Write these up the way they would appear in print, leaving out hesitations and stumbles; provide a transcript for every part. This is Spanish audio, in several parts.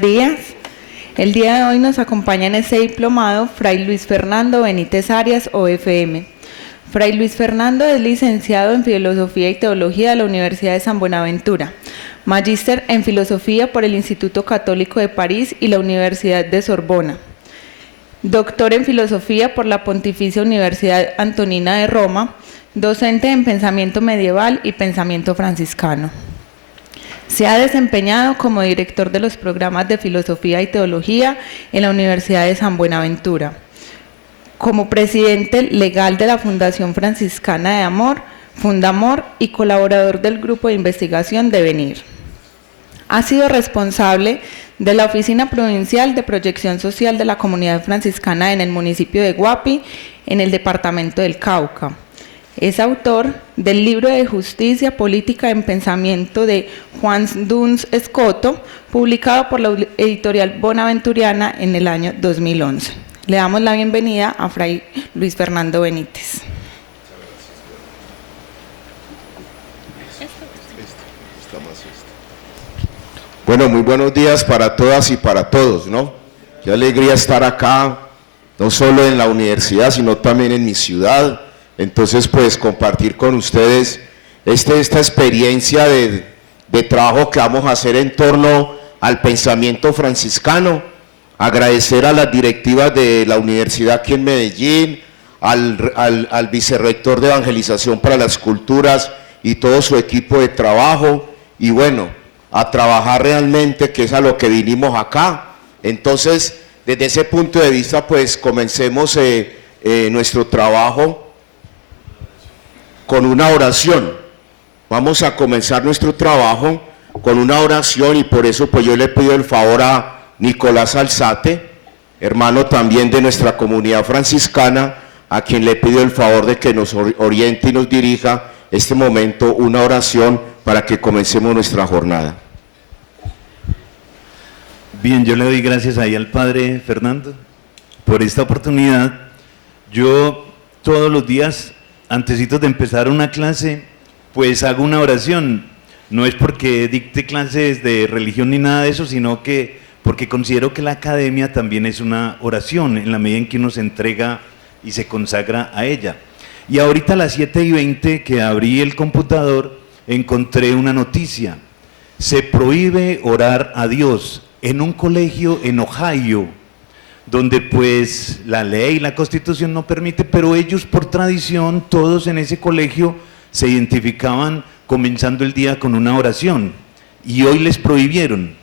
días. El día de hoy nos acompaña en este diplomado Fray Luis Fernando Benítez Arias, OFM. Fray Luis Fernando es licenciado en Filosofía y Teología de la Universidad de San Buenaventura, magíster en Filosofía por el Instituto Católico de París y la Universidad de Sorbona, doctor en Filosofía por la Pontificia Universidad Antonina de Roma, docente en Pensamiento Medieval y Pensamiento Franciscano. Se ha desempeñado como director de los programas de Filosofía y Teología en la Universidad de San Buenaventura, como presidente legal de la Fundación Franciscana de Amor, Fundamor, y colaborador del Grupo de Investigación Devenir. Ha sido responsable de la Oficina Provincial de Proyección Social de la Comunidad Franciscana en el municipio de Guapi, en el departamento del Cauca. Es autor del libro de Justicia Política en Pensamiento de Juan Duns Escoto, publicado por la editorial Bonaventuriana en el año 2011. Le damos la bienvenida a Fray Luis Fernando Benítez. Bueno, muy buenos días para todas y para todos, ¿no? Qué alegría estar acá, no solo en la universidad, sino también en mi ciudad. Entonces, pues, compartir con ustedes esta experiencia de trabajo que vamos a hacer en torno al pensamiento franciscano. Agradecer a las directivas de la universidad aquí en Medellín, al vicerrector de Evangelización para las Culturas y todo su equipo de trabajo, y bueno, a trabajar realmente, que es a lo que vinimos acá. Entonces, desde ese punto de vista, pues, comencemos nuestro trabajo con una oración. Vamos a comenzar nuestro trabajo con una oración, y por eso pues yo le pido el favor a Nicolás Alzate, hermano también de nuestra comunidad franciscana, a quien le pido el favor de que nos oriente y nos dirija este momento una oración para que comencemos nuestra jornada. Bien, yo le doy gracias ahí al Padre Fernando por esta oportunidad. Yo todos los días, antesitos de empezar una clase, pues hago una oración. No es porque dicte clases de religión ni nada de eso, sino que porque considero que la academia también es una oración, en la medida en que uno se entrega y se consagra a ella. Y ahorita a las 7:20 que abrí el computador, encontré una noticia. Se prohíbe orar a Dios en un colegio en Ohio, donde pues la ley, la Constitución no permite, pero ellos por tradición, todos en ese colegio se identificaban comenzando el día con una oración, y hoy les prohibieron.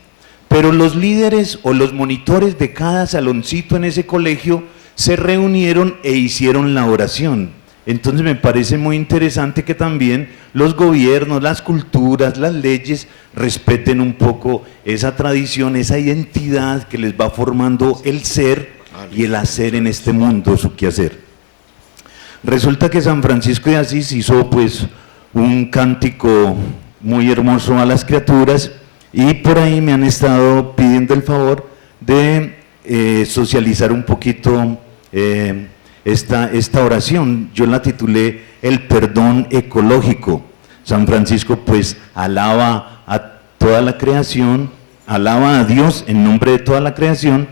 Pero los líderes o los monitores de cada saloncito en ese colegio se reunieron e hicieron la oración. Entonces me parece muy interesante que también los gobiernos, las culturas, las leyes respeten un poco esa tradición, esa identidad que les va formando el ser y el hacer en este mundo, su quehacer. Resulta que San Francisco de Asís hizo pues un cántico muy hermoso a las criaturas, y por ahí me han estado pidiendo el favor de socializar un poquito esta oración. Yo la titulé El perdón ecológico. San Francisco pues alaba a toda la creación, alaba a Dios en nombre de toda la creación,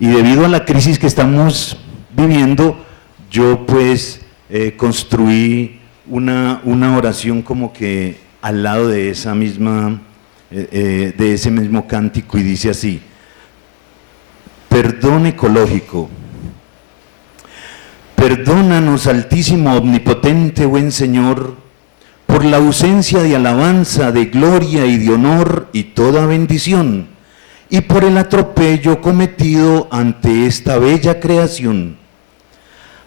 y debido a la crisis que estamos viviendo, yo pues construí una oración como que al lado de esa misma, de ese mismo cántico, y dice así: perdón ecológico. Perdónanos, Altísimo, Omnipotente, buen Señor, por la ausencia de alabanza, de gloria y de honor y toda bendición, y por el atropello cometido ante esta bella creación.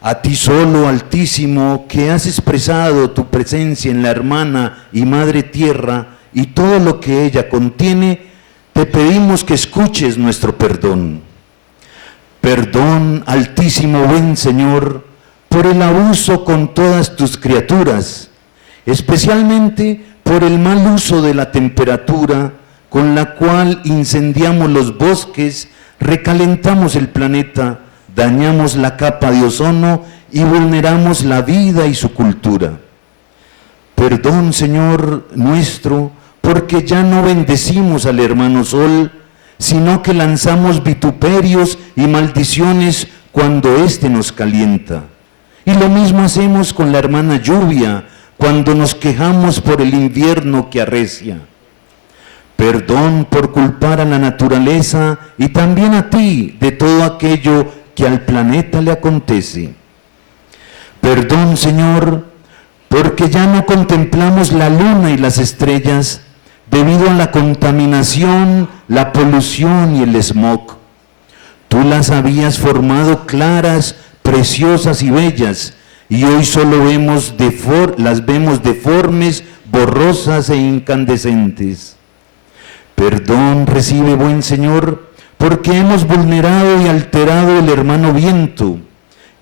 A ti solo, Altísimo, que has expresado tu presencia en la hermana y madre tierra y todo lo que ella contiene, te pedimos que escuches nuestro perdón. Perdón, Altísimo buen Señor, por el abuso con todas tus criaturas, especialmente por el mal uso de la temperatura con la cual incendiamos los bosques, recalentamos el planeta, dañamos la capa de ozono y vulneramos la vida y su cultura. Perdón, Señor nuestro, porque ya no bendecimos al hermano Sol, sino que lanzamos vituperios y maldiciones cuando éste nos calienta. Y lo mismo hacemos con la hermana lluvia, cuando nos quejamos por el invierno que arrecia. Perdón por culpar a la naturaleza y también a ti de todo aquello que al planeta le acontece. Perdón, Señor, porque ya no contemplamos la luna y las estrellas debido a la contaminación, la polución y el smog. Tú las habías formado claras, preciosas y bellas, y hoy solo las vemos deformes, borrosas e incandescentes. Perdón recibe, buen Señor, porque hemos vulnerado y alterado el hermano viento,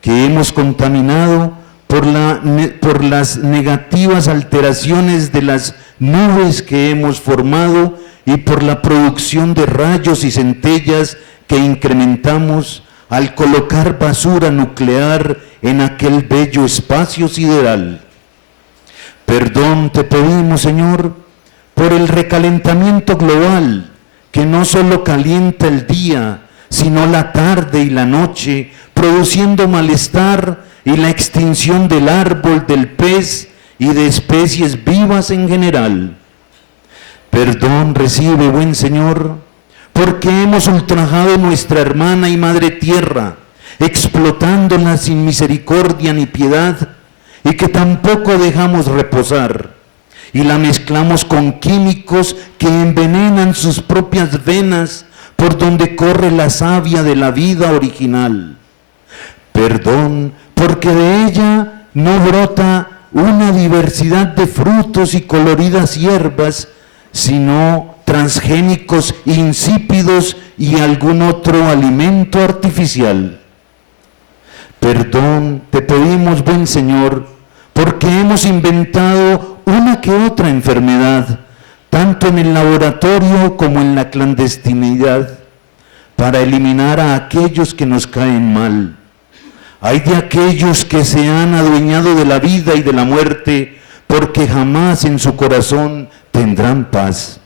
que hemos contaminado por las negativas alteraciones de las nubes que hemos formado y por la producción de rayos y centellas que incrementamos al colocar basura nuclear en aquel bello espacio sideral. Perdón te pedimos, Señor, por el recalentamiento global, que no solo calienta el día, sino la tarde y la noche, produciendo malestar y la extinción del árbol, del pez y de especies vivas en general. Perdón recibe, buen Señor, porque hemos ultrajado nuestra hermana y madre tierra, explotándola sin misericordia ni piedad, y que tampoco dejamos reposar, y la mezclamos con químicos que envenenan sus propias venas por donde corre la savia de la vida original. Perdón, porque de ella no brota una diversidad de frutos y coloridas hierbas, sino transgénicos insípidos y algún otro alimento artificial. Perdón te pedimos, buen Señor, porque hemos inventado una que otra enfermedad, tanto en el laboratorio como en la clandestinidad, para eliminar a aquellos que nos caen mal. Ay de aquellos que se han adueñado de la vida y de la muerte, porque jamás en su corazón tendrán paz.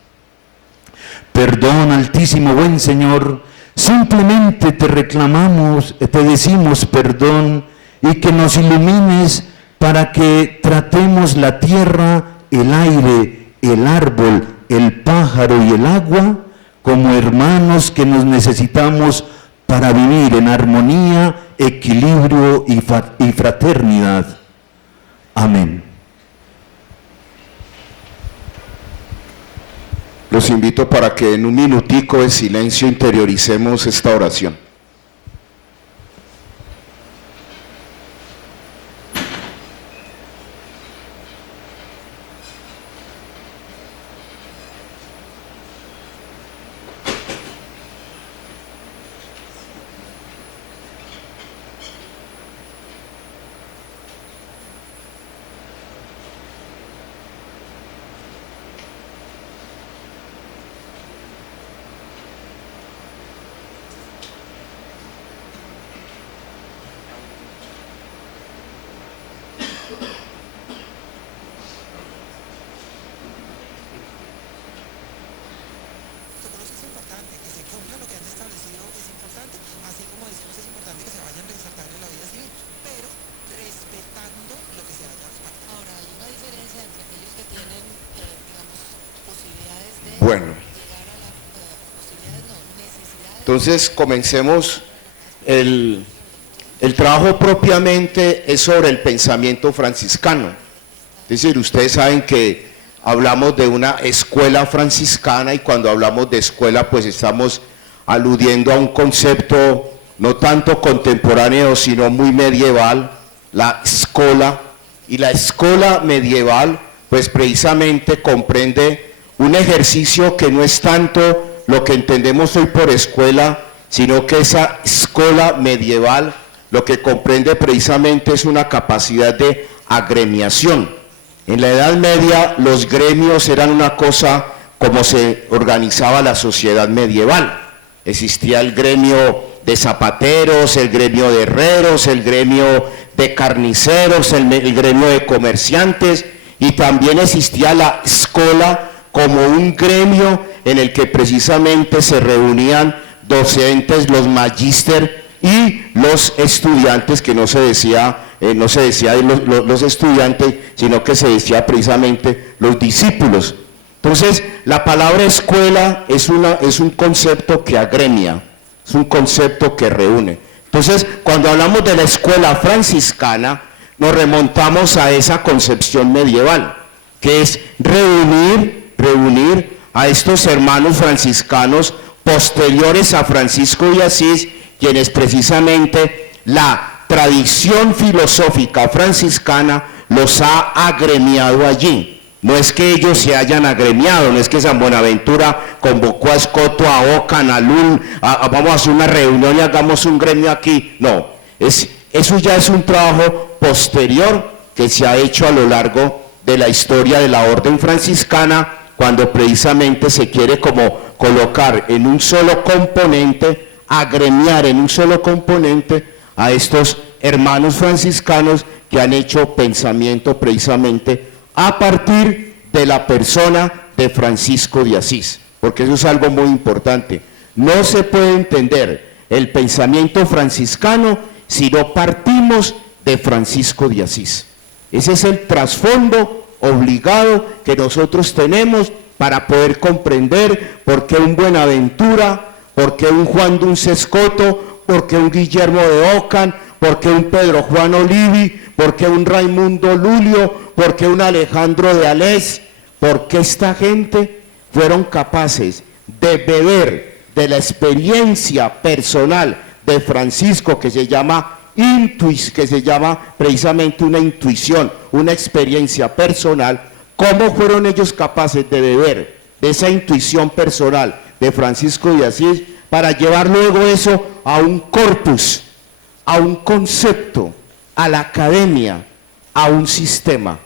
Perdón, altísimo buen Señor, simplemente te reclamamos, te decimos perdón y que nos ilumines para que tratemos la tierra, el aire, el árbol, el pájaro y el agua como hermanos que nos necesitamos para vivir en armonía, equilibrio y fraternidad. Amén. Los invito para que en un minutico de silencio interioricemos esta oración. Bueno, entonces comencemos. El trabajo propiamente es sobre el pensamiento franciscano. Es decir, ustedes saben que hablamos de una escuela franciscana y cuando hablamos de escuela pues estamos aludiendo a un concepto no tanto contemporáneo sino muy medieval, la escola. Y la escuela medieval pues precisamente comprende un ejercicio que no es tanto lo que entendemos hoy por escuela, sino que esa escuela medieval lo que comprende precisamente es una capacidad de agremiación. En la Edad Media los gremios eran una cosa como se organizaba la sociedad medieval. Existía el gremio de zapateros, el gremio de herreros, el gremio de carniceros, el gremio de comerciantes, y también existía la escuela como un gremio en el que precisamente se reunían docentes, los magíster y los estudiantes, que no se decía los estudiantes, sino que se decía precisamente los discípulos. Entonces, la palabra escuela es un concepto que agremia, es un concepto que reúne. Entonces, cuando hablamos de la escuela franciscana, nos remontamos a esa concepción medieval, que es reunir a estos hermanos franciscanos posteriores a Francisco de Asís, quienes precisamente la tradición filosófica franciscana los ha agremiado allí. No es que ellos se hayan agremiado, no es que San Buenaventura convocó a Escoto, a Ocan, a Lul, vamos a hacer una reunión y hagamos un gremio aquí. No, eso ya es un trabajo posterior que se ha hecho a lo largo de la historia de la orden franciscana, cuando precisamente se quiere como colocar en un solo componente, agremiar en un solo componente a estos hermanos franciscanos que han hecho pensamiento precisamente a partir de la persona de Francisco de Asís, porque eso es algo muy importante. No se puede entender el pensamiento franciscano si no partimos de Francisco de Asís. Ese es el trasfondo obligado que nosotros tenemos para poder comprender por qué un Buenaventura, por qué un Juan Dulce Escoto, por qué un Guillermo de Ocan, por qué un Pedro Juan Olivi, por qué un Raimundo Lulio, por qué un Alejandro de Alés, por qué esta gente fueron capaces de beber de la experiencia personal de Francisco, que se llama precisamente una intuición, una experiencia personal. ¿Cómo fueron ellos capaces de beber de esa intuición personal de Francisco de Asís para llevar luego eso a un corpus, a un concepto, a la academia, a un sistema?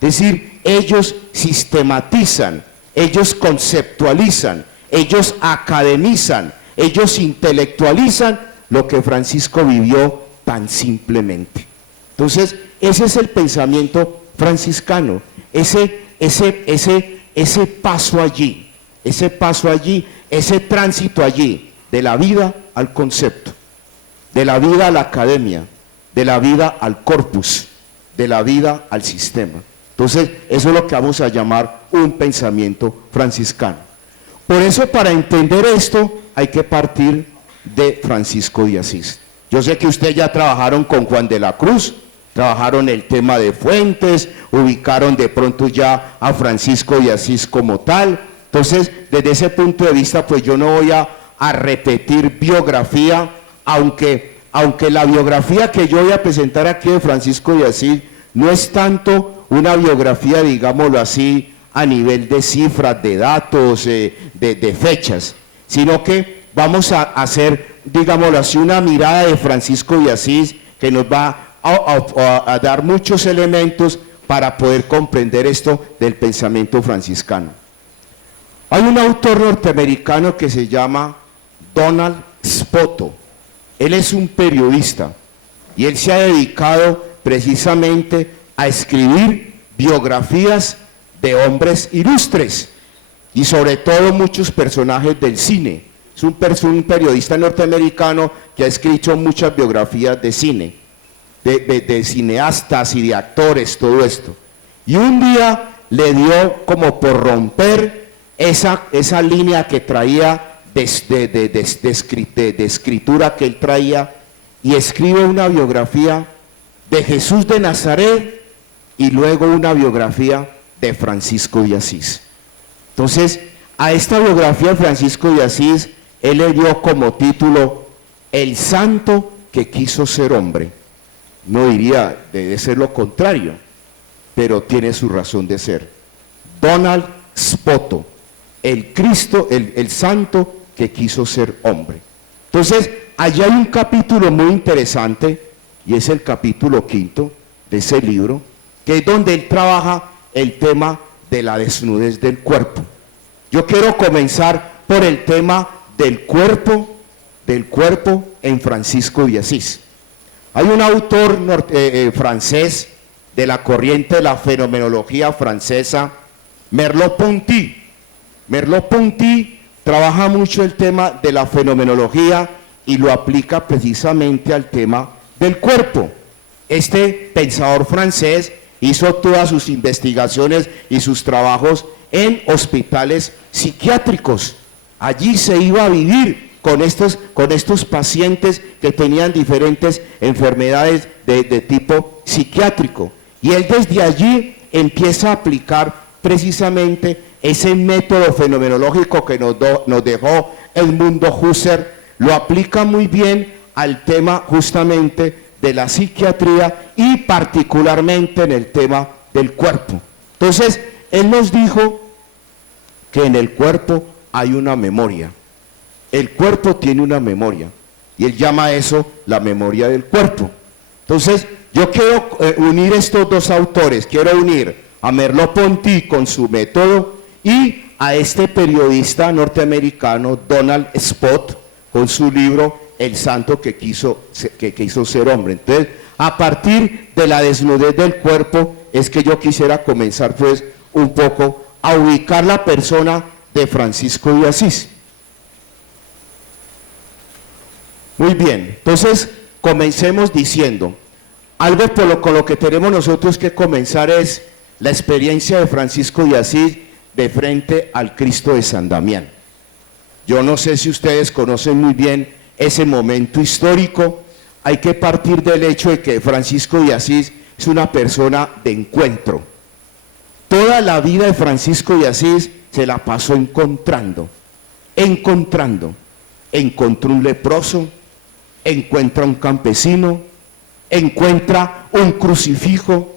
Es decir, ellos sistematizan, ellos conceptualizan, ellos academizan, ellos intelectualizan lo que Francisco vivió tan simplemente. Entonces, ese es el pensamiento franciscano, ese paso allí, ese tránsito allí, de la vida al concepto, de la vida a la academia, de la vida al corpus, de la vida al sistema. Entonces, eso es lo que vamos a llamar un pensamiento franciscano. Por eso, para entender esto, hay que partir de Francisco de Asís. Yo sé que ustedes ya trabajaron con Juan de la Cruz, trabajaron el tema de fuentes, ubicaron de pronto ya a Francisco de Asís como tal. Entonces, desde ese punto de vista, pues yo no voy a repetir biografía, aunque la biografía que yo voy a presentar aquí de Francisco de Asís no es tanto una biografía, digámoslo así, a nivel de cifras, de datos, de fechas, sino que vamos a hacer, digámoslo así, una mirada de Francisco de Asís que nos va a dar muchos elementos para poder comprender esto del pensamiento franciscano. Hay un autor norteamericano que se llama Donald Spoto. Él es un periodista y él se ha dedicado precisamente a escribir biografías de hombres ilustres y sobre todo muchos personajes del cine. Es un periodista norteamericano que ha escrito muchas biografías de cine, de cineastas y de actores, todo esto. Y un día le dio como por romper esa línea que traía de escritura que él traía, y escribe una biografía de Jesús de Nazaret y luego una biografía de Francisco de Asís. Entonces, a esta biografía de Francisco de Asís, él le dio como título El santo que quiso ser hombre. No diría, debe ser lo contrario, pero tiene su razón de ser. Donald Spoto, el Cristo, el santo que quiso ser hombre. Entonces, allá hay un capítulo muy interesante, y es el capítulo 5 de ese libro, que es donde él trabaja el tema de la desnudez del cuerpo. Yo quiero comenzar por el tema del cuerpo en Francisco de Asís. Hay un autor francés de la corriente de la fenomenología francesa, Merleau-Ponty. Merleau-Ponty trabaja mucho el tema de la fenomenología y lo aplica precisamente al tema del cuerpo. Este pensador francés hizo todas sus investigaciones y sus trabajos en hospitales psiquiátricos. Allí se iba a vivir con estos pacientes que tenían diferentes enfermedades de tipo psiquiátrico. Y él desde allí empieza a aplicar precisamente ese método fenomenológico que nos dejó Edmundo Husserl, lo aplica muy bien al tema justamente de la psiquiatría y particularmente en el tema del cuerpo. Entonces, él nos dijo que en el cuerpo hay una memoria. El cuerpo tiene una memoria y él llama a eso la memoria del cuerpo. Entonces, yo quiero unir estos dos autores, quiero unir a Merleau-Ponty con su método y a este periodista norteamericano Donald Spott con su libro El santo que quiso ser hombre. Entonces, a partir de la desnudez del cuerpo es que yo quisiera comenzar pues un poco a ubicar la persona de Francisco de Asís. Muy bien, entonces comencemos diciendo, algo con lo que tenemos nosotros que comenzar es la experiencia de Francisco de Asís de frente al Cristo de San Damián. Yo no sé si ustedes conocen muy bien ese momento histórico. Hay que partir del hecho de que Francisco de Asís es una persona de encuentro. Toda la vida de Francisco de Asís se la pasó encontrando. Encontró un leproso, encuentra un campesino, encuentra un crucifijo,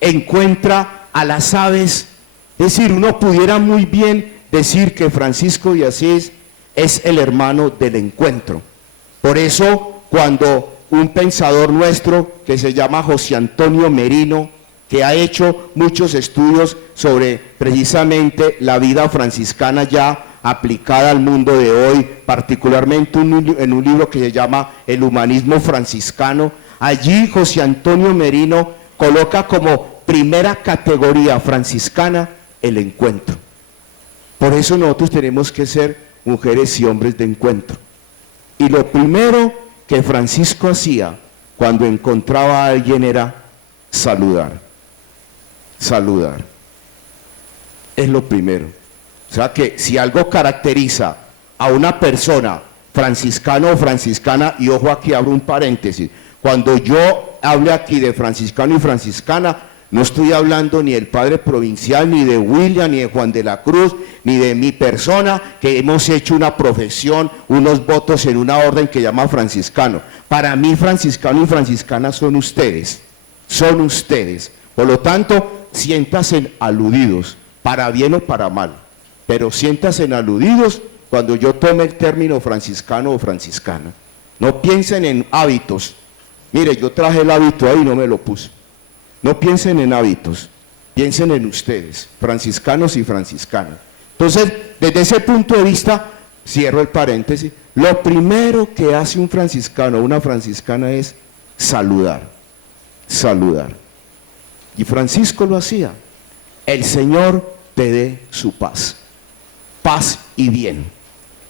encuentra a las aves. Es decir, uno pudiera muy bien decir que Francisco de Asís es el hermano del encuentro. Por eso, cuando un pensador nuestro que se llama José Antonio Merino, que ha hecho muchos estudios sobre precisamente la vida franciscana ya aplicada al mundo de hoy, particularmente en un libro que se llama El humanismo franciscano, allí José Antonio Merino coloca como primera categoría franciscana el encuentro. Por eso nosotros tenemos que ser mujeres y hombres de encuentro. Y lo primero que Francisco hacía cuando encontraba a alguien era saludar. Saludar. Es lo primero. O sea que si algo caracteriza a una persona franciscano o franciscana, y ojo aquí abro un paréntesis, cuando yo hable aquí de franciscano y franciscana, no estoy hablando ni del padre provincial, ni de William, ni de Juan de la Cruz, ni de mi persona, que hemos hecho una profesión, unos votos en una orden que llama franciscano. Para mí, franciscano y franciscana son ustedes. Por lo tanto, siéntanse aludidos, para bien o para mal, pero siéntanse aludidos cuando yo tome el término franciscano o franciscana. No piensen en hábitos. Mire, yo traje el hábito ahí y no me lo puse. No piensen en hábitos, piensen en ustedes, franciscanos y franciscanas. Entonces, desde ese punto de vista, cierro el paréntesis, lo primero que hace un franciscano o una franciscana es saludar. Y Francisco lo hacía. El Señor te dé su paz. Paz y bien.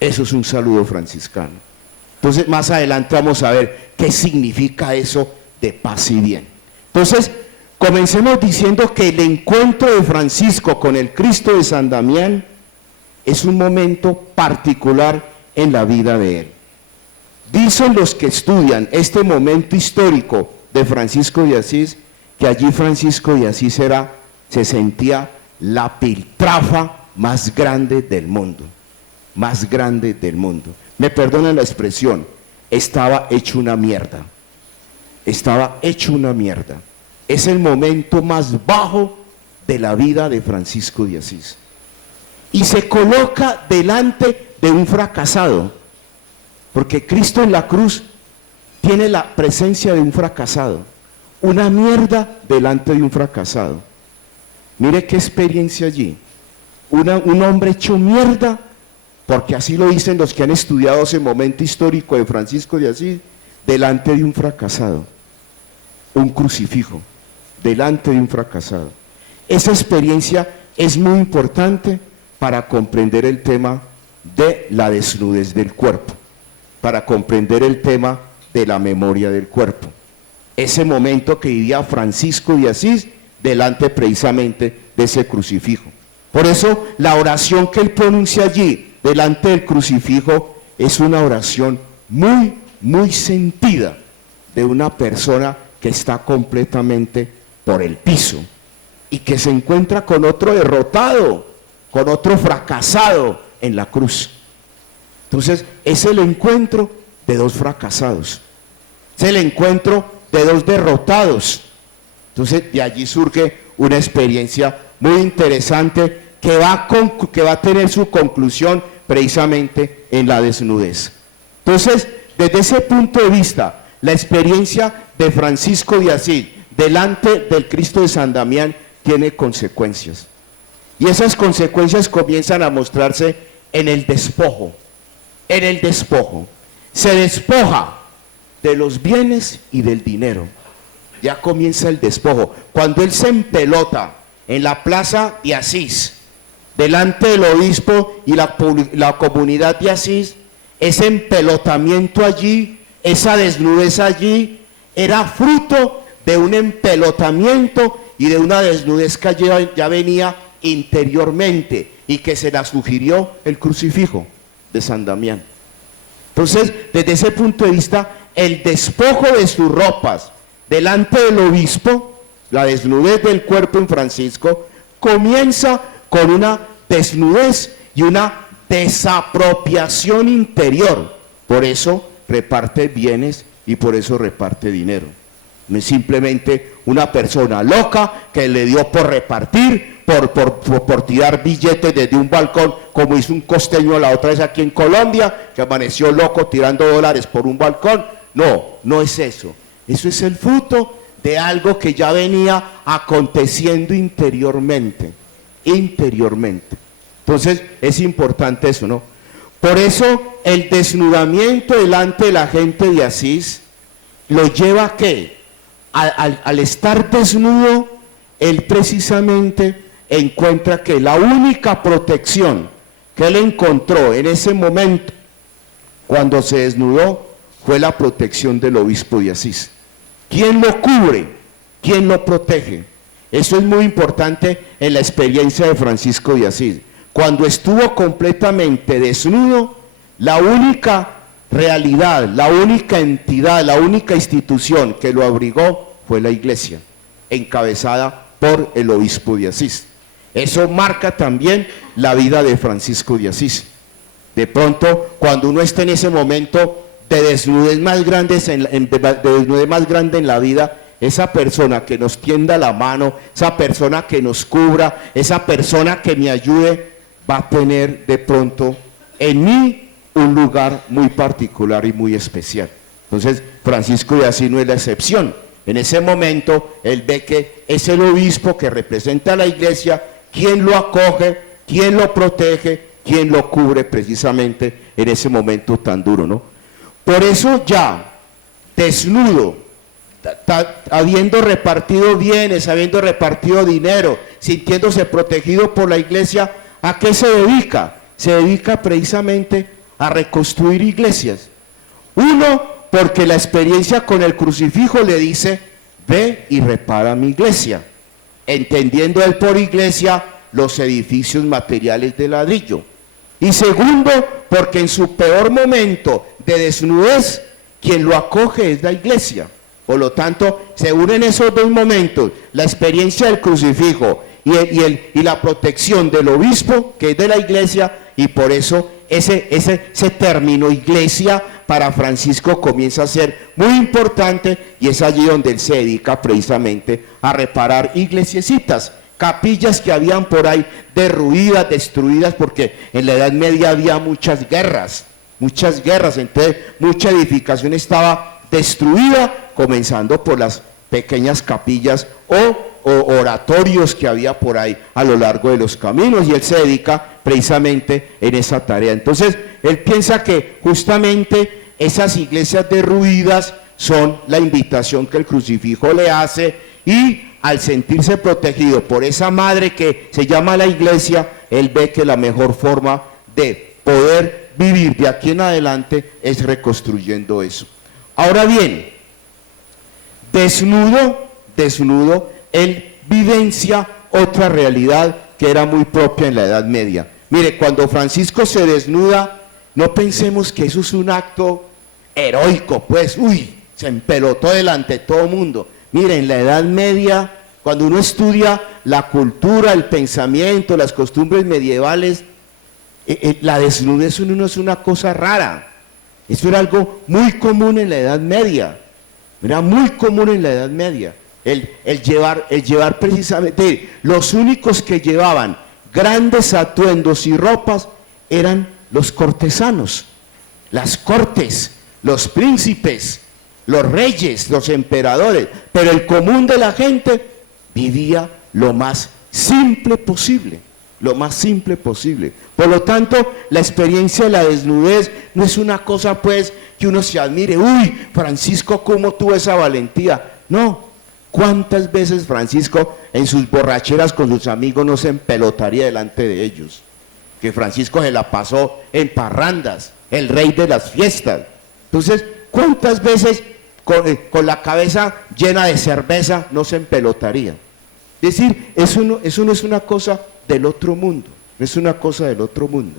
Eso es un saludo franciscano. Entonces, más adelante vamos a ver qué significa eso de paz y bien. Entonces, comencemos diciendo que el encuentro de Francisco con el Cristo de San Damián es un momento particular en la vida de él. Dicen los que estudian este momento histórico de Francisco de Asís, que allí Francisco de Asís se sentía la piltrafa más grande del mundo. Me perdonan la expresión, estaba hecho una mierda. Es el momento más bajo de la vida de Francisco de Asís. Y se coloca delante de un fracasado, porque Cristo en la cruz tiene la presencia de un fracasado, una mierda delante de un fracasado. Mire qué experiencia allí, un hombre hecho mierda, porque así lo dicen los que han estudiado ese momento histórico de Francisco de Asís, delante de un fracasado, un crucifijo. Delante de un fracasado. Esa experiencia es muy importante para comprender el tema de la desnudez del cuerpo, para comprender el tema de la memoria del cuerpo. Ese momento que vivía Francisco de Asís delante precisamente de ese crucifijo. Por eso la oración que él pronuncia allí delante del crucifijo es una oración muy sentida de una persona que está completamente por el piso y que se encuentra con otro derrotado, con otro fracasado en la cruz. Entonces es el encuentro de dos fracasados, es el encuentro de dos derrotados. Entonces de allí surge una experiencia muy interesante que va a tener su conclusión precisamente en la desnudez. Entonces, desde ese punto de vista, la experiencia de Francisco de Asís delante del Cristo de San Damián tiene consecuencias. Y esas consecuencias comienzan a mostrarse en el despojo. En el despojo. Se despoja de los bienes y del dinero. Ya comienza el despojo. Cuando él se empelota en la plaza de Asís, delante del obispo y la comunidad de Asís, ese empelotamiento allí, esa desnudez allí, era fruto de un empelotamiento y de una desnudez que ya venía interiormente y que se la sugirió el crucifijo de San Damián. Entonces, desde ese punto de vista, el despojo de sus ropas delante del obispo, la desnudez del cuerpo en Francisco, comienza con una desnudez y una desapropiación interior. Por eso reparte bienes y por eso reparte dinero. No es simplemente una persona loca que le dio por repartir, por tirar billetes desde un balcón, como hizo un costeño la otra vez aquí en Colombia, que amaneció loco tirando dólares por un balcón. No, no es eso. Eso es el fruto de algo que ya venía aconteciendo interiormente. Entonces es importante eso, ¿no? Por eso el desnudamiento delante de la gente de Asís lo lleva a ¿qué? Al estar desnudo, él precisamente encuentra que la única protección que él encontró en ese momento, cuando se desnudó, fue la protección del obispo de Asís. ¿Quién lo cubre? ¿Quién lo protege? Eso es muy importante en la experiencia de Francisco de Asís. Cuando estuvo completamente desnudo, la única realidad, la única entidad, la única institución que lo abrigó fue la iglesia, encabezada por el obispo de Asís. Eso marca también la vida de Francisco de Asís. De pronto, cuando uno está en ese momento de desnudez más grande en la vida, esa persona que nos tienda la mano, esa persona que nos cubra, esa persona que me ayude, va a tener de pronto en mí un lugar muy particular y muy especial. Entonces, Francisco de Asís no es la excepción. En ese momento, él ve que es el obispo que representa a la iglesia, quien lo acoge, quien lo protege, quien lo cubre precisamente en ese momento tan duro, ¿no? Por eso ya, desnudo, habiendo repartido bienes, habiendo repartido dinero, sintiéndose protegido por la iglesia, ¿a qué se dedica? Se dedica precisamente a reconstruir iglesias. Uno, porque la experiencia con el crucifijo le dice, ve y repara mi iglesia, entendiendo él por iglesia los edificios materiales de ladrillo. Y segundo, porque en su peor momento de desnudez, quien lo acoge es la iglesia. Por lo tanto, se unen esos dos momentos, la experiencia del crucifijo y la protección del obispo, que es de la iglesia, y por eso ese término iglesia para Francisco comienza a ser muy importante, y es allí donde él se dedica precisamente a reparar iglesiecitas, capillas que habían por ahí derruidas, destruidas, porque en la Edad Media había muchas guerras, entonces mucha edificación estaba destruida, comenzando por las pequeñas capillas o oratorios que había por ahí a lo largo de los caminos, y él se dedica precisamente en esa tarea. Entonces, él piensa que justamente esas iglesias derruidas son la invitación que el crucifijo le hace, y al sentirse protegido por esa madre que se llama la iglesia, él ve que la mejor forma de poder vivir de aquí en adelante es reconstruyendo eso. Ahora bien, desnudo, él vivencia otra realidad que era muy propia en la Edad Media. Mire, cuando Francisco se desnuda, no pensemos que eso es un acto heroico, pues, se empelotó delante de todo el mundo. Mire, en la Edad Media, cuando uno estudia la cultura, el pensamiento, las costumbres medievales, la desnudez no es una cosa rara. Eso era algo muy común en la Edad Media. Era muy común en la Edad Media. El llevar precisamente, los únicos que llevaban grandes atuendos y ropas eran los cortesanos, las cortes, los príncipes, los reyes, los emperadores, pero el común de la gente vivía lo más simple posible, lo más simple posible. Por lo tanto, la experiencia de la desnudez no es una cosa pues que uno se admire, Francisco, ¿cómo tuvo esa valentía? No, ¿cuántas veces Francisco en sus borracheras con sus amigos no se empelotaría delante de ellos? Que Francisco se la pasó en parrandas, el rey de las fiestas. Entonces, ¿cuántas veces con la cabeza llena de cerveza no se empelotaría? Es decir, eso no es una cosa del otro mundo, no es una cosa del otro mundo.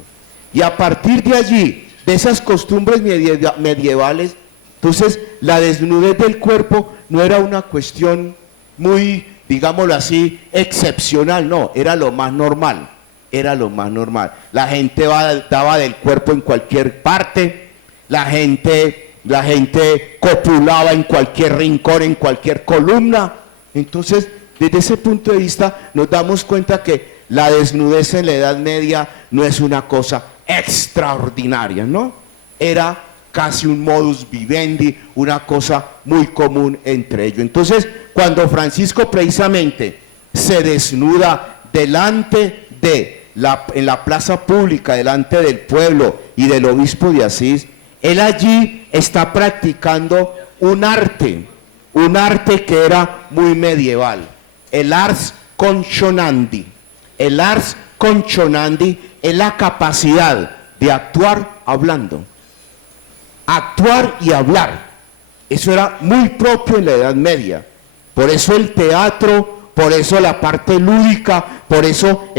Y a partir de allí, de esas costumbres medievales, entonces la desnudez del cuerpo no era una cuestión muy, digámoslo así, excepcional, no, era lo más normal, era lo más normal. La gente daba del cuerpo en cualquier parte, la gente copulaba en cualquier rincón, en cualquier columna. Entonces, desde ese punto de vista, nos damos cuenta que la desnudez en la Edad Media no es una cosa extraordinaria, ¿no? Era casi un modus vivendi, una cosa muy común entre ellos. Entonces, cuando Francisco precisamente se desnuda delante en la plaza pública, delante del pueblo y del obispo de Asís, él allí está practicando un arte que era muy medieval, el ars concionandi. El ars concionandi es la capacidad de actuar hablando. Actuar y hablar. Eso era muy propio en la Edad Media. Por eso el teatro, por eso la parte lúdica, por eso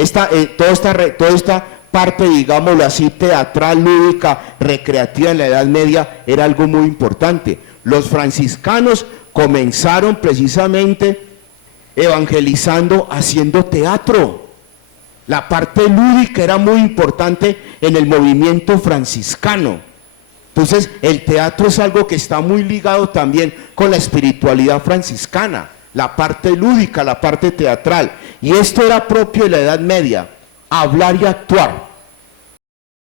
toda esta parte, digámoslo así, teatral, lúdica, recreativa en la Edad Media era algo muy importante. Los franciscanos comenzaron precisamente evangelizando haciendo teatro. La parte lúdica era muy importante en el movimiento franciscano. Entonces, el teatro es algo que está muy ligado también con la espiritualidad franciscana, la parte lúdica, la parte teatral. Y esto era propio de la Edad Media, hablar y actuar.